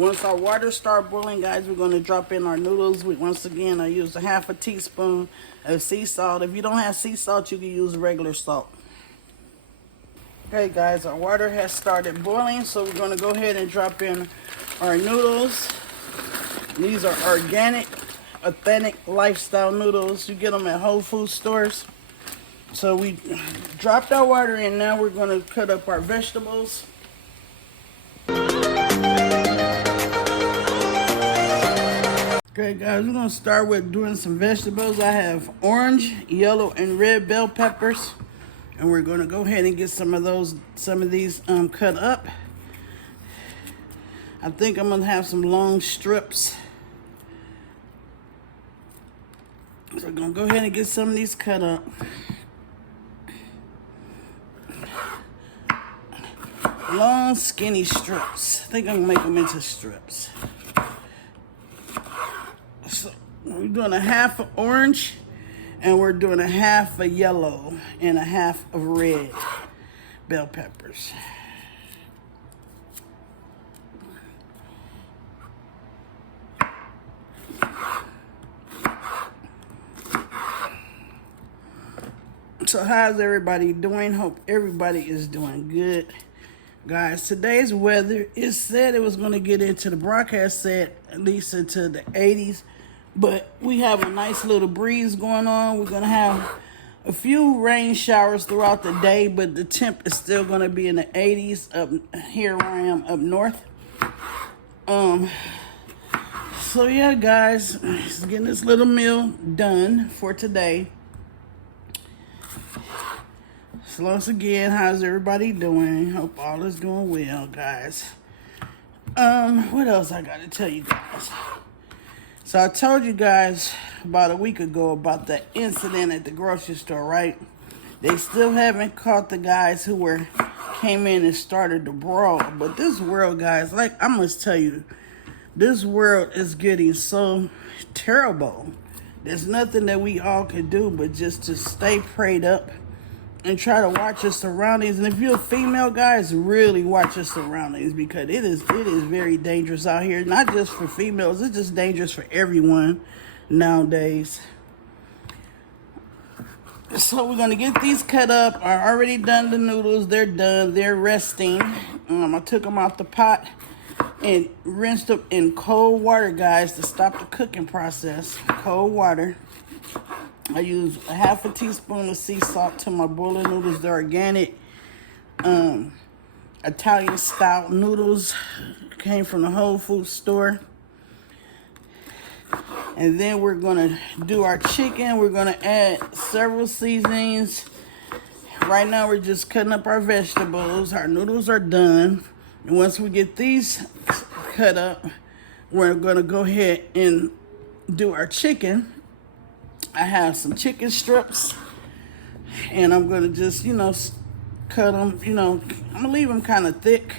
Once our water start boiling, guys, we're going to drop in our noodles. Once again, I used a half a teaspoon of sea salt. If you don't have sea salt, you can use regular salt. Okay, guys, our water has started boiling, so we're going to go ahead and drop in our noodles. These are organic, authentic lifestyle noodles. You get them at Whole Foods stores. So we dropped our water in. Now we're going to cut up our vegetables. Okay, guys, we're going to start with doing some vegetables. I have orange, yellow, and red bell peppers. And we're going to go ahead and get some of these cut up. I think I'm going to have some long strips. So we're going to go ahead and get some of these cut up. Long, skinny strips. I think I'm going to make them into strips. So we're doing a half of orange, and we're doing a half of yellow, and a half of red bell peppers. So how's everybody doing? Hope everybody is doing good. Guys, today's weather, it said it was going to get into, the broadcast said at least into the 80s. But we have a nice little breeze going on. We're going to have a few rain showers throughout the day, but the temp is still going to be in the 80s up here where I am up north. So yeah, guys, just getting this little meal done for today. So once again, how's everybody doing? Hope all is doing well, guys. What else I got to tell you guys? So I told you guys about a week ago about the incident at the grocery store, right? They still haven't caught the guys who came in and started the brawl. But this world, guys, like I must tell you, this world is getting so terrible. There's nothing that we all can do but just to stay prayed up and try to watch your surroundings. And if you're a female, guys, really watch your surroundings, because it is very dangerous out here. Not just for females, it's just dangerous for everyone nowadays. So we're gonna get these cut up. I already done the noodles. They're done. They're resting. I took them out the pot and rinsed them in cold water, guys, to stop the cooking process. Cold water. I use a half a teaspoon of sea salt to my boiling noodles. They're organic, Italian style noodles. Came from the Whole Foods store. And then we're going to do our chicken. We're going to add several seasonings. Right now we're just cutting up our vegetables. Our noodles are done. And once we get these cut up, we're going to go ahead and do our chicken. I have some chicken strips, and I'm going to just, cut them, I'm going to leave them kind of thick.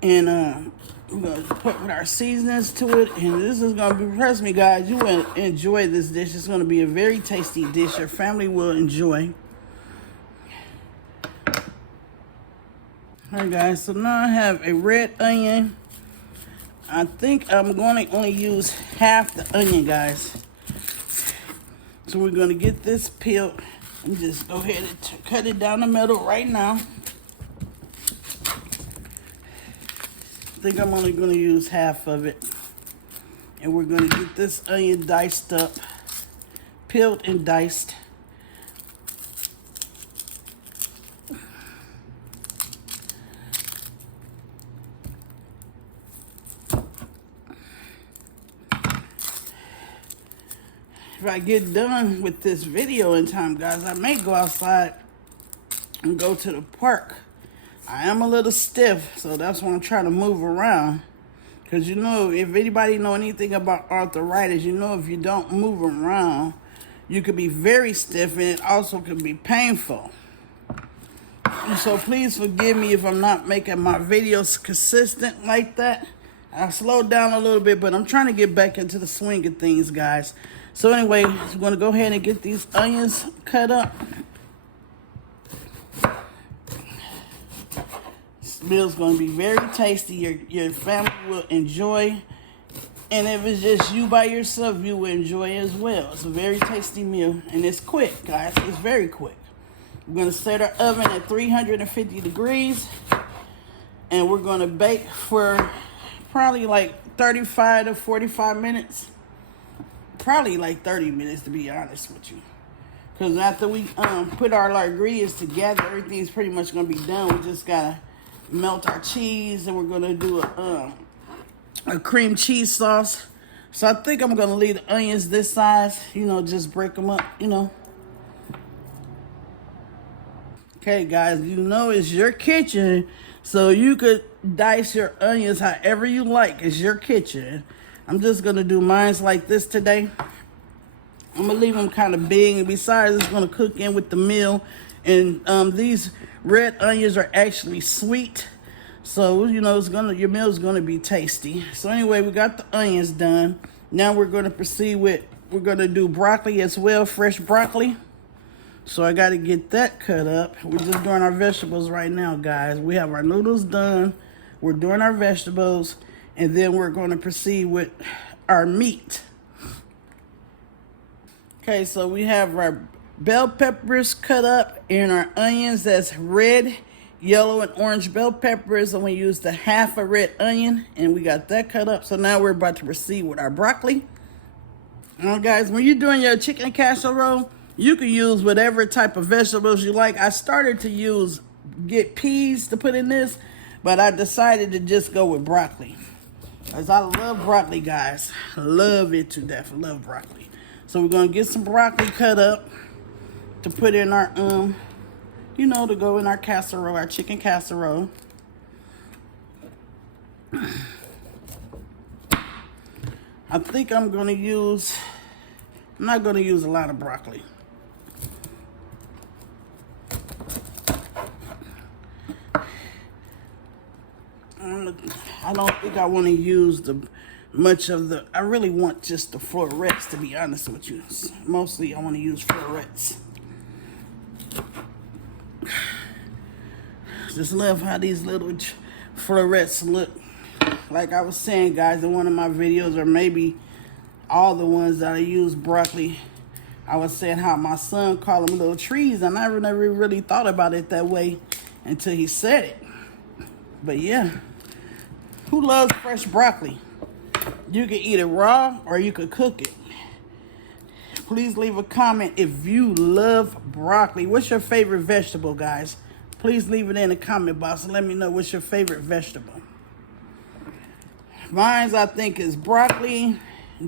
And we're going to put our seasonings to it, and this is going to be, trust me, guys, you will enjoy this dish. It's going to be a very tasty dish your family will enjoy. All right, guys, so now I have a red onion. I think I'm going to only use half the onion, guys. So we're going to get this peeled and just go ahead and cut it down the middle right now. I think I'm only going to use half of it. And we're going to get this onion diced up, peeled and diced. If I get done with this video in time, guys, I may go outside and go to the park. I am a little stiff, so that's why I'm trying to move around. Because, if anybody know anything about arthritis, if you don't move around, you could be very stiff, and it also can be painful. And so please forgive me if I'm not making my videos consistent like that. I slowed down a little bit, but I'm trying to get back into the swing of things, guys. So anyway, I'm going to go ahead and get these onions cut up. meal's going to be very tasty. Your family will enjoy. And if it's just you by yourself, you will enjoy it as well. It's a very tasty meal. And it's quick, guys. It's very quick. We're going to set our oven at 350 degrees. And we're going to bake for probably like 35 to 45 minutes. Probably like 30 minutes, to be honest with you. Because after we put our ingredients together, everything's pretty much going to be done. We just got to melt our cheese. And we're going to do a cream cheese sauce. So I think I'm going to leave the onions this size. You know, just break them up, you know. Okay, guys, you know it's your kitchen. So you could dice your onions however you like. It's your kitchen. I'm just going to do mine like this today. I'm going to leave them kind of big. And besides, it's going to cook in with the meal. And these red onions are actually sweet. So, you know, your meal is going to be tasty. So anyway, we got the onions done. Now we're going to proceed with, we're going to do broccoli as well, fresh broccoli. So I got to get that cut up. We're just doing our vegetables right now, guys. We have our noodles done. We're doing our vegetables. And then we're going to proceed with our meat. Okay, so we have our bell peppers cut up and our onions. That's red, yellow, and orange bell peppers. And we used a half a red onion. And we got that cut up. So now we're about to proceed with our broccoli. Now, guys, when you're doing your chicken casserole, you can use whatever type of vegetables you like. I started to get peas to put in this, but I decided to just go with broccoli. Because I love broccoli, guys. Love it to death. I love broccoli. So we're going to get some broccoli cut up to put in our, you know, to go in our casserole, our chicken casserole. I think I'm not going to use a lot of broccoli. I don't think I want to use I really want just the florets, to be honest with you. Mostly I want to use florets. Just love how these little florets look. Like I was saying, guys, in one of my videos, or maybe all the ones that I use broccoli, I was saying how my son called them little trees, and I never really thought about it that way until he said it. But yeah. Who loves fresh broccoli? You can eat it raw or you could cook it. Please leave a comment if you love broccoli. What's your favorite vegetable, guys? Please leave it in the comment box and let me know what's your favorite vegetable. Mine, I think, is broccoli,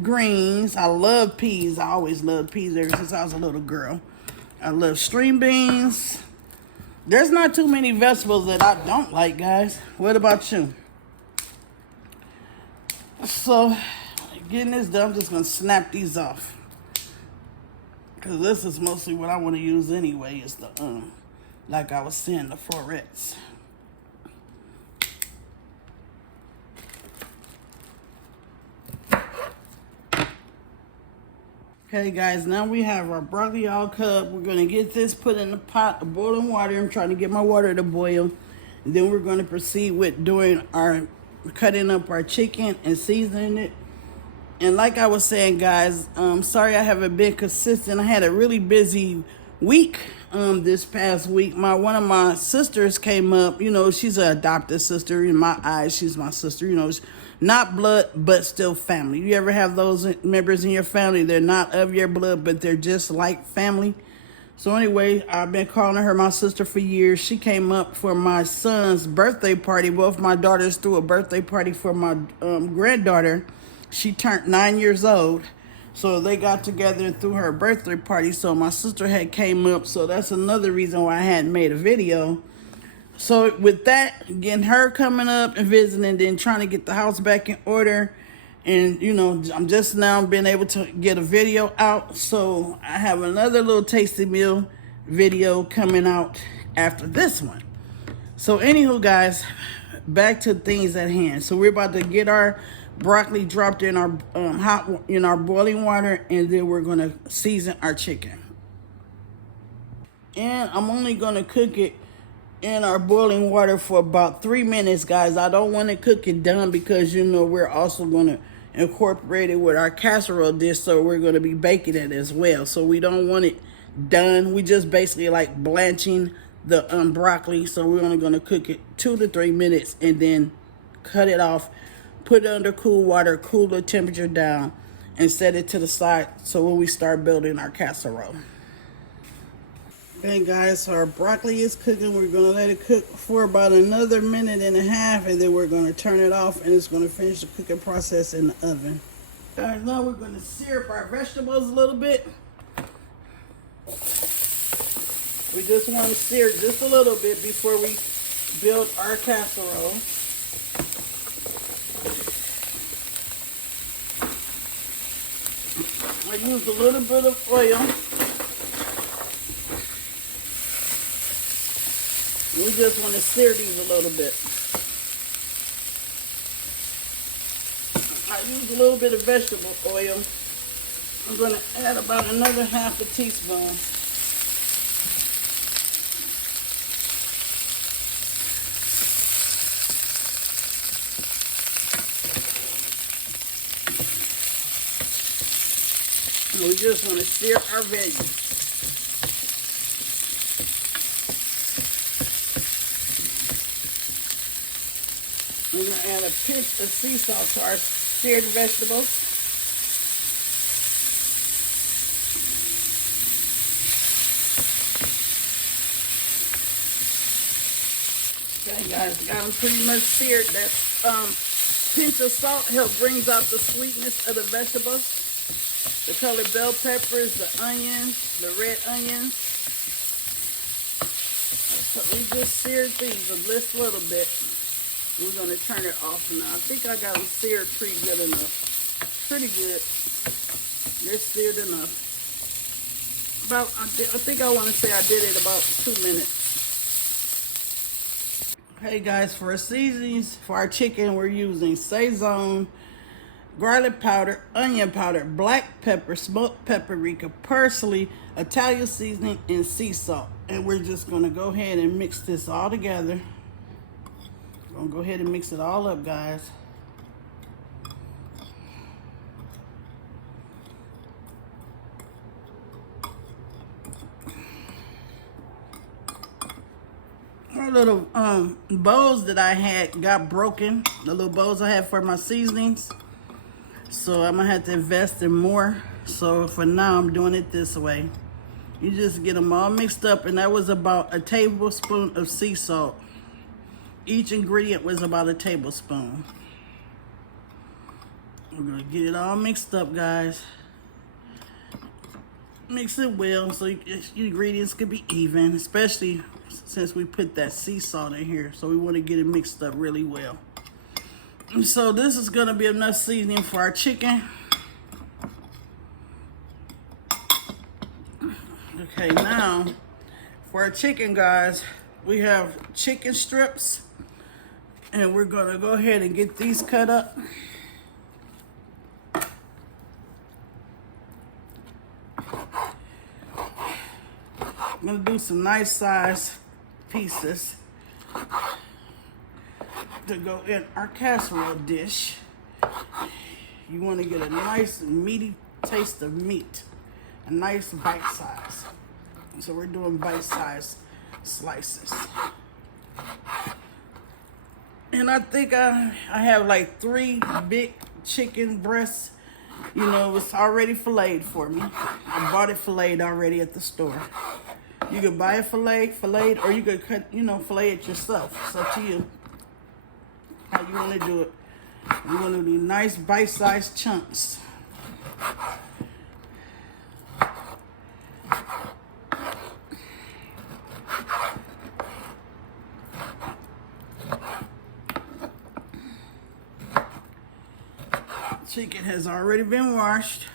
greens. I love peas. I always loved peas ever since I was a little girl. I love string beans. There's not too many vegetables that I don't like, guys. What about you? So, getting this done, I'm just going to snap these off. Because this is mostly what I want to use anyway, is the, like I was saying, the florets. Okay, guys, now we have our broccoli all cut up. We're going to get this put in the pot of boiling water. I'm trying to get my water to boil. And then we're going to proceed with cutting up our chicken and seasoning it. And like I was saying, guys, sorry I haven't been consistent. I had a really busy week this past week. One of my sisters came up. You know, she's an adopted sister. In my eyes, she's my sister. You know, not blood, but still family. You ever have those members in your family? They're not of your blood, but they're just like family. So anyway, I've been calling her my sister for years. She came up for my son's birthday party. Both my daughters threw a birthday party for my granddaughter. She turned 9 years old. So they got together and threw her birthday party. So my sister had came up. So that's another reason why I hadn't made a video. So with that, getting her coming up and visiting, then trying to get the house back in order. And, you know, I'm just now being able to get a video out. So I have another little tasty meal video coming out after this one. So anywho, guys, back to things at hand. So we're about to get our broccoli dropped in our boiling water, and then we're going to season our chicken. And I'm only going to cook it in our boiling water for about 3 minutes, guys. I don't want to cook it done because, you know, we're also going to incorporate it with our casserole dish, so we're going to be baking it as well. So we don't want it done. We just basically like blanching the broccoli, so we're only going to cook it 2 to 3 minutes and then cut it off, put it under cool water, cool the temperature down, and set it to the side so when we start building our casserole. Okay guys, so our broccoli is cooking. We're going to let it cook for about another minute and a half, and then we're going to turn it off, and it's going to finish the cooking process in the oven. Guys, now we're going to sear up our vegetables a little bit. We just want to sear just a little bit before we build our casserole. I used a little bit of oil. We just want to sear these a little bit. I used a little bit of vegetable oil. I'm going to add about another half a teaspoon. And we just want to sear our veggies. We're going to add a pinch of sea salt to our seared vegetables. Okay guys, got them pretty much seared. That pinch of salt helps brings out the sweetness of the vegetables. The colored bell peppers, the onions, the red onions. So we just seared these a little bit. We're going to turn it off now. I think I got them seared pretty good enough. Pretty good. They're seared enough. I think I want to say I did it about 2 minutes. Okay guys, for our seasonings, for our chicken, we're using Sazon, garlic powder, onion powder, black pepper, smoked paprika, parsley, Italian seasoning, and sea salt. And we're just going to go ahead and mix this all together. I'm gonna go ahead and mix it all up, guys. Our little bowls that I had got broken. The little bowls I had for my seasonings. So I'm gonna have to invest in more. So for now, I'm doing it this way. You just get them all mixed up, and that was about a tablespoon of sea salt. Each ingredient was about a tablespoon. We're gonna get it all mixed up, guys. Mix it well so your ingredients can be even, especially since we put that sea salt in here. So we want to get it mixed up really well. And so this is gonna be enough seasoning for our chicken. Okay, now for our chicken, guys, we have chicken strips. And we're gonna go ahead and get these cut up. I'm gonna do some nice size pieces to go in our casserole dish. You wanna get a nice meaty taste of meat, a nice bite size. So we're doing bite size slices. And I think I have like 3 big chicken breasts. You know, it's already filleted for me. I bought it filleted already at the store. You could buy it filleted, or you could cut, fillet it yourself. It's up to you how you want to do it. You want to do nice bite-sized chunks. Chicken has already been washed.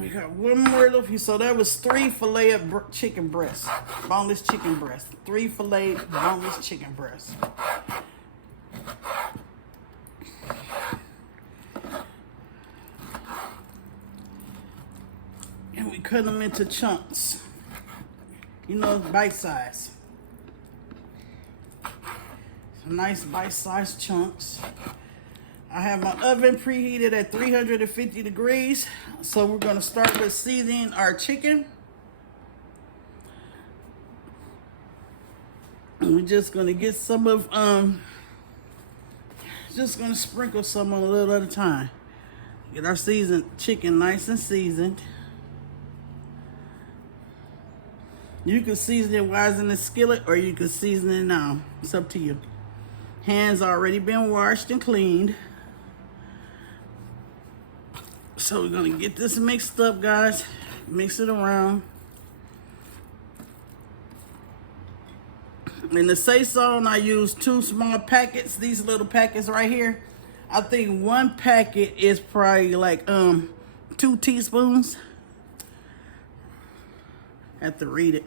We got one more little piece. So that was 3 filleted chicken breasts, boneless chicken breasts. 3 filleted boneless chicken breasts. And we cut them into chunks. Bite size. nice bite-sized chunks. I have my oven preheated at 350 degrees. So we're gonna start with seasoning our chicken. And we're just gonna get some of, just gonna sprinkle some on a little at a time. Get our seasoned chicken nice and seasoned. You can season it while it's in the skillet, or you can season it now. It's up to you. Hands already been washed and cleaned. So we're gonna get this mixed up, guys. Mix it around. In the Sazon, I use 2 small packets. These little packets right here. I think 1 packet is probably like 2 teaspoons. Have to read it.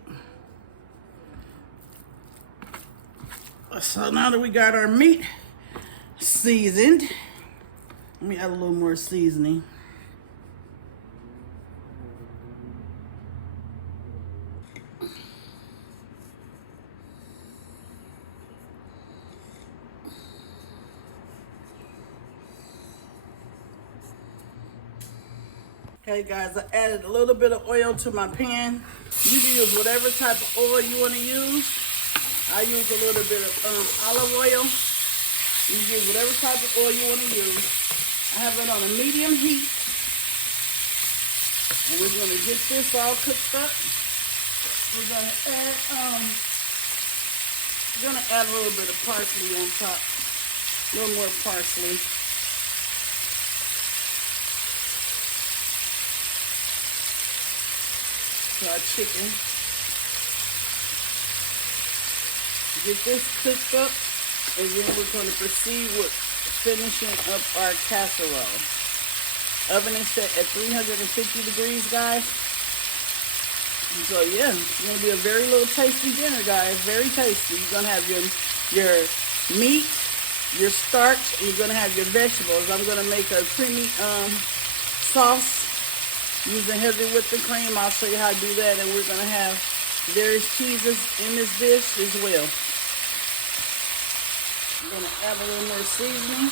So now that we got our meat seasoned, let me add a little more seasoning. Okay guys, I added a little bit of oil to my pan. You can use whatever type of oil you want to use. I use a little bit of olive oil. You can use whatever type of oil you want to use. I have it on a medium heat. And we're going to get this all cooked up. We're going to add a little bit of parsley on top. A little more parsley. Our chicken. Get this cooked up, and then we're going to proceed with finishing up our casserole. Oven is set at 350 degrees, guys. So yeah, it's going to be a very little tasty dinner, guys. Very tasty. You're going to have your meat, your starch, and you're going to have your vegetables. I'm going to make a creamy sauce using heavy whipping cream. I'll show you how to do that, and we're gonna have various cheeses in this dish as well. I'm gonna add a little more seasoning.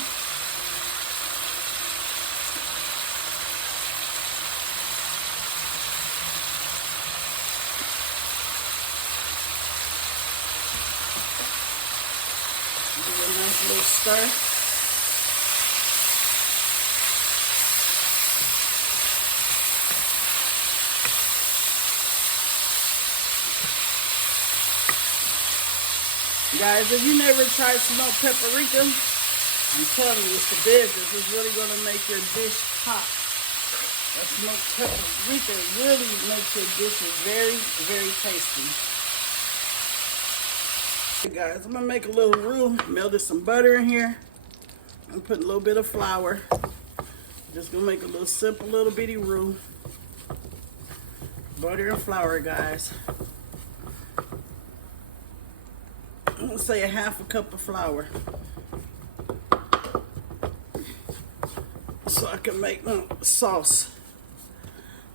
Do a nice little stir. Guys, if you never tried smoked paprika, I'm telling you, it's the business. It's really going to make your dish hot. That smoked paprika really makes your dishes very, very tasty. Okay, guys, I'm going to make a little roux. Melted some butter in here. I'm putting a little bit of flour. Just going to make a little simple little bitty roux. Butter and flour, guys. I'm gonna say a 1/2 cup of flour, so I can make sauce.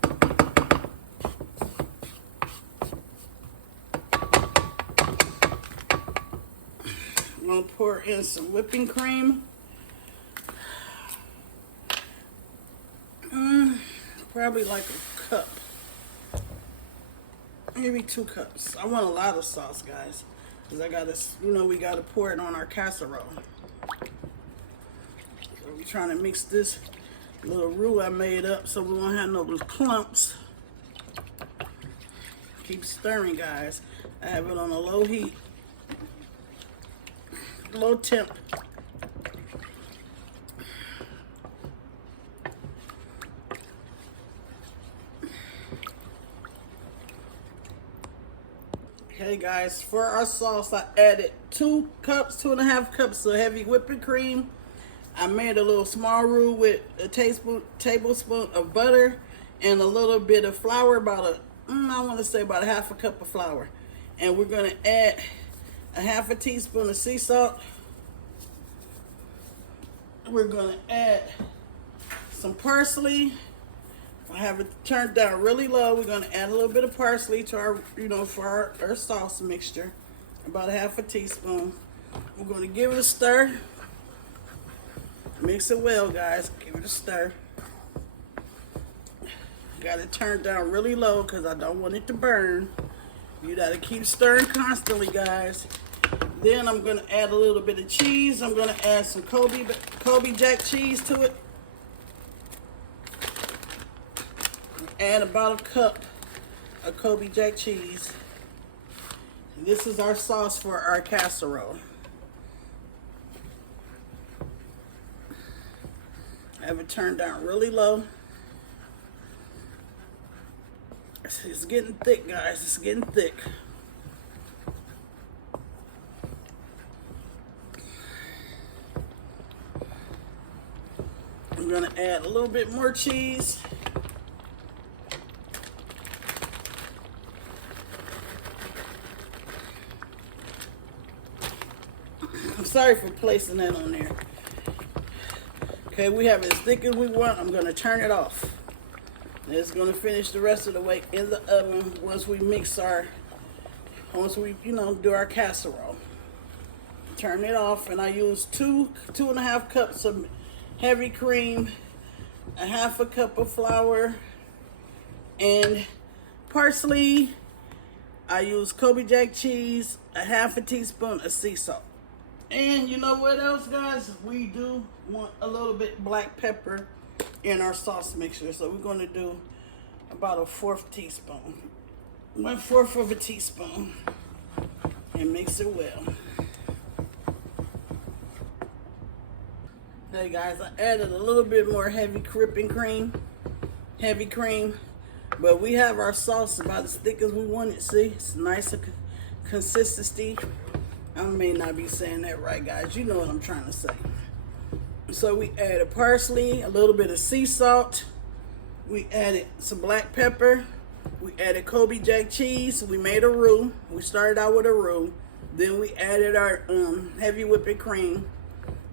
I'm gonna pour in some whipping cream. Probably like a cup, maybe 2 cups. I want a lot of sauce, guys. Because I gotta, we gotta pour it on our casserole. So we're trying to mix this little roux I made up so we won't have no little clumps. Keep stirring, guys. I have it on a low heat, low temp. Okay guys, for our sauce, I added 2 cups, 2.5 cups of heavy whipping cream. I made a little small roux with a tablespoon of butter and a little bit of flour, about I want to say about a 1/2 cup of flour. And we're gonna add a 1/2 teaspoon of sea salt. We're gonna add some parsley. I have it turned down really low. We're gonna add a little bit of parsley to our, for our sauce mixture. About a 1/2 teaspoon. We're going to give it a stir. Mix it well, guys. Give it a stir. Got it turned down really low because I don't want it to burn. You got to keep stirring constantly, guys. Then I'm going to add a little bit of cheese. I'm going to add some Colby Jack cheese to it. Add about a cup of Colby Jack cheese. This is our sauce for our casserole. Have it turned down really low. It's getting thick, guys. It's getting thick. I'm gonna add a little bit more cheese. I'm sorry for placing that on there. Okay, we have it as thick as we want. I'm gonna turn it off. It's gonna finish the rest of the way in the oven once we do our casserole. Turn it off, and I use two and a half cups of heavy cream, a half a cup of flour, and parsley. I use Colby Jack cheese, a half a teaspoon of sea salt. And you know what else, guys? We do want a little bit black pepper in our sauce mixture. So we're going to do about a 1/4 teaspoon. 1/4 of a teaspoon. And mix it well. Hey guys, I added a little bit more heavy cream. But we have our sauce about as thick as we want it. See, it's nice consistency. I may not be saying that right, guys. You know what I'm trying to say. So we added parsley, a little bit of sea salt. We added some black pepper. We added Colby Jack cheese. We made a roux. We started out with a roux. Then we added our heavy whipping cream.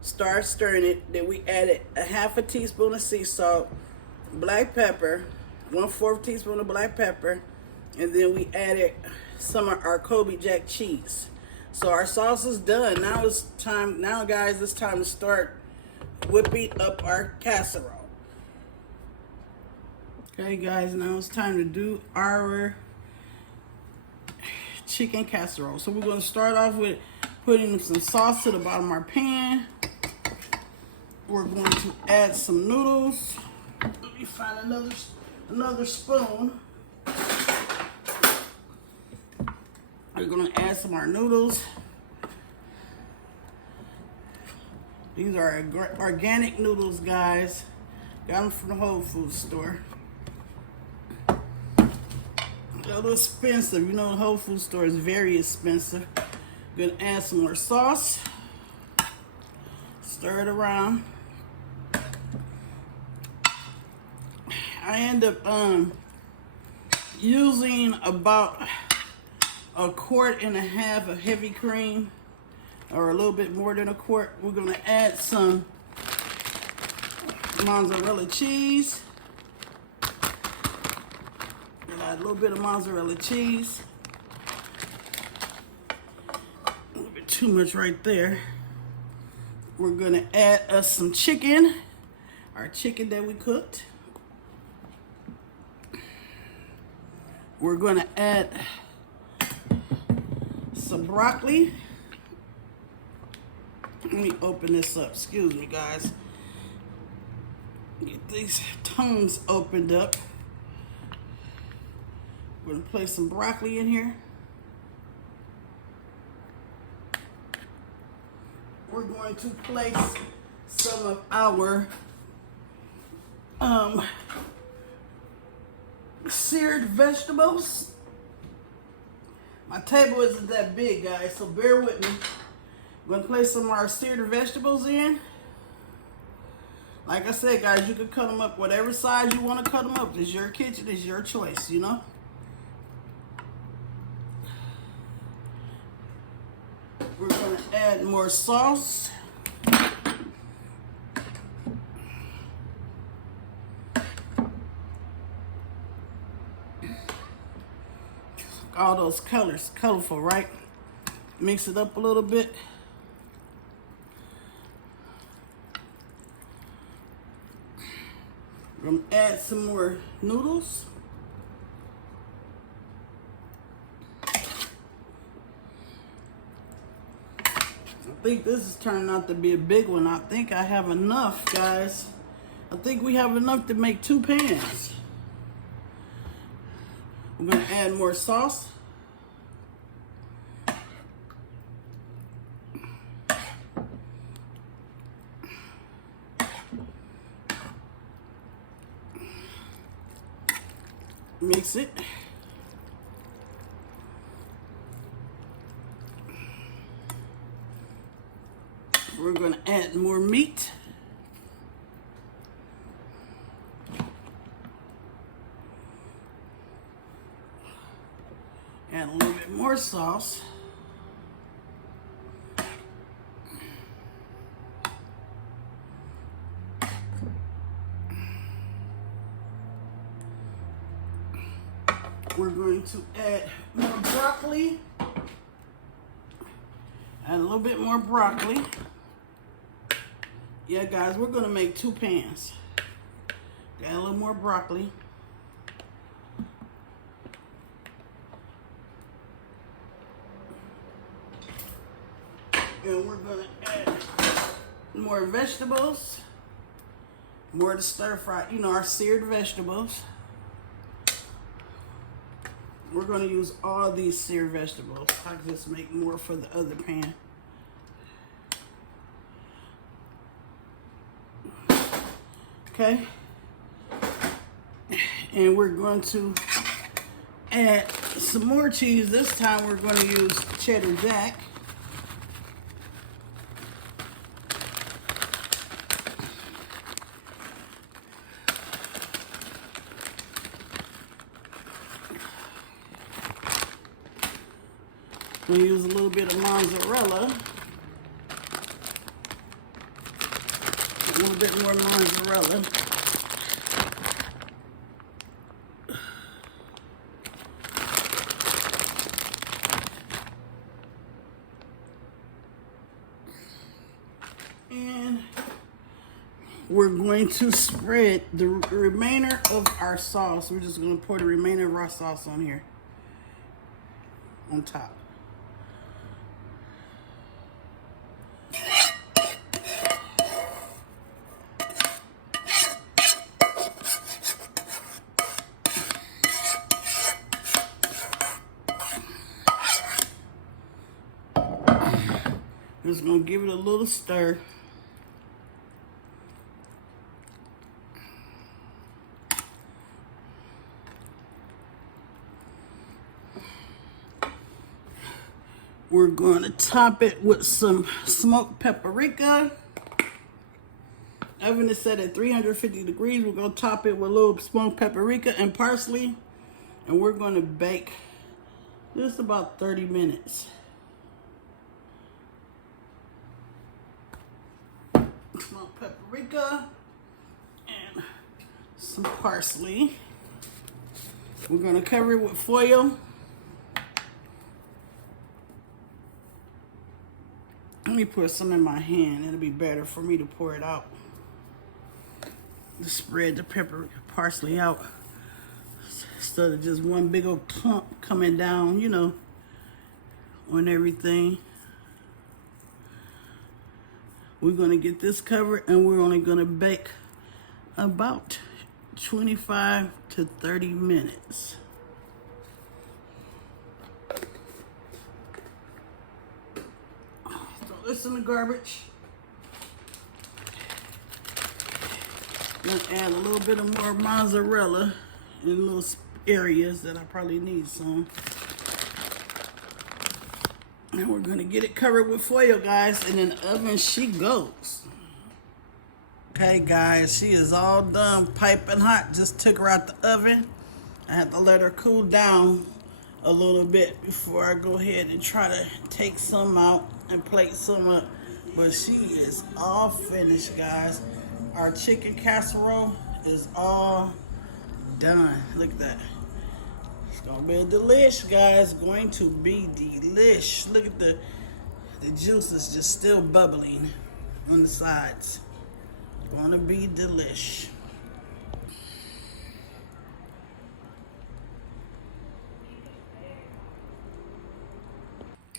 Start stirring it. Then we added a half a teaspoon of sea salt, black pepper, 1/4 teaspoon of black pepper, and then we added some of our Colby Jack cheese. So our sauce is done. Now it's time. Now, guys, it's time to start whipping up our casserole. Okay, guys, now it's time to do our chicken casserole. So we're going to start off with putting some sauce to the bottom of our pan. We're going to add some noodles. Let me find another spoon. We're going to add some of our noodles. These are organic noodles, guys. Got them from the Whole Foods store. A little expensive. You know, the Whole Foods store is very expensive. Gonna add some more sauce. Stir it around. I end up using about a 1.5 quart of heavy cream, or a little bit more than a quart. We're gonna add some mozzarella cheese. Add a little bit of mozzarella cheese. A little bit too much right there. We're gonna add us some chicken, our chicken that we cooked. We're gonna add some broccoli. Let me open this up. Excuse me, guys. Get these tongues opened up. We're gonna place some broccoli in here. We're going to place some of our seared vegetables. My table isn't that big, guys, so bear with me. We're gonna place some of our seared vegetables in. Like I said, guys, you can cut them up whatever size you want to cut them up. It's your kitchen, it's your choice, you know. We're gonna add more sauce. All those colors, colorful, right? Mix it up a little bit. I'm gonna add some more noodles. I think this is turning out to be a big one. I think I have enough, guys. I think we have enough to make 2 pans. We're gonna add more sauce. Mix it. We're going to add more meat. Add a little bit more sauce. We're going to add more broccoli. Add a little bit more broccoli. Yeah, guys, we're going to make 2 pans. Add a little more broccoli. And we're going to add more vegetables. More to stir fry, you know, our seared vegetables. We're going to use all these seared vegetables. I can just make more for the other pan. Okay. And we're going to add some more cheese. This time we're going to use Cheddar Jack. We'll use a little bit of mozzarella. A little bit more mozzarella. And we're going to spread the remainder of our sauce. We're just going to pour the remainder of our sauce on here, on top. Just gonna give it a little stir. We're gonna top it with some smoked paprika. Oven is set at 350 degrees. We're gonna top it with a little smoked paprika and parsley. And we're gonna bake just about 30 minutes. Smoked paprika and some parsley. We're going to cover it with foil. Let me put some in my hand. It'll be better for me to pour it out. Just spread the parsley out instead of just one big old clump coming down, you know, on everything. We're going to get this covered, and we're only going to bake about 25 to 30 minutes. Throw this in the garbage. I'm going to add a little bit of more mozzarella in little areas that I probably need some. And we're going to get it covered with foil, guys, and in the oven she goes. Okay, guys, she is all done, piping hot. Just took her out the oven. I had to let her cool down a little bit before I go ahead and try to take some out and plate some up. But she is all finished, guys. Our chicken casserole is all done. Look at that. It's gonna be delish, guys. Going to be delish. Look at the juices just still bubbling on the sides. Gonna be delish.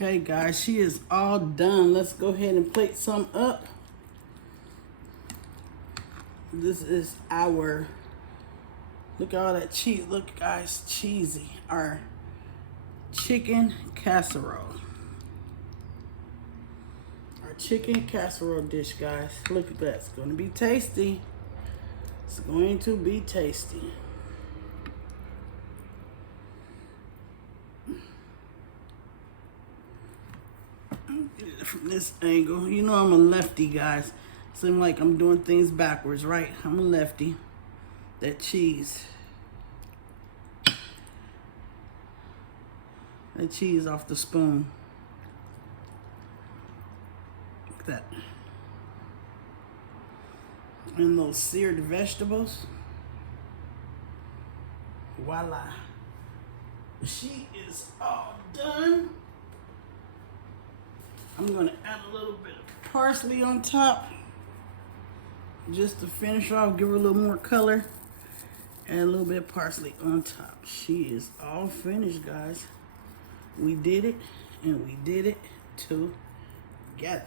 Okay, guys, she is all done. Let's go ahead and plate some up. This is our, look at all that cheese. Look, guys, cheesy. Our chicken casserole. Our chicken casserole dish, guys. Look at that. It's going to be tasty. It's going to be tasty. Get it from this angle. You know I'm a lefty, guys. Seems like I'm doing things backwards, right? I'm a lefty. That cheese. That cheese off the spoon. Look at that. And those seared vegetables. Voila. She is all done. I'm going to add a little bit of parsley on top. Just to finish off, give her a little more color. Add a little bit of parsley on top. She is all finished, guys. We did it, and we did it together.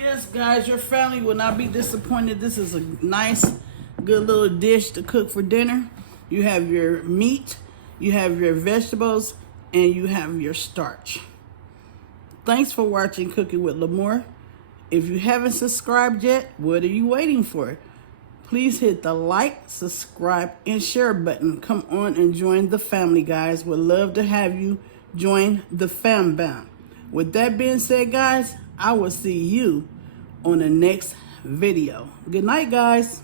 Yes, guys, your family will not be disappointed. This is a nice, good little dish to cook for dinner. You have your meat, you have your vegetables, and you have your starch. Thanks for watching Cooking with L'Amour. If you haven't subscribed yet, what are you waiting for? Please hit the like, subscribe, and share button. Come on and join the family, guys. Would love to have you join the fam bam. With that being said, guys, I will see you on the next video. Good night, guys.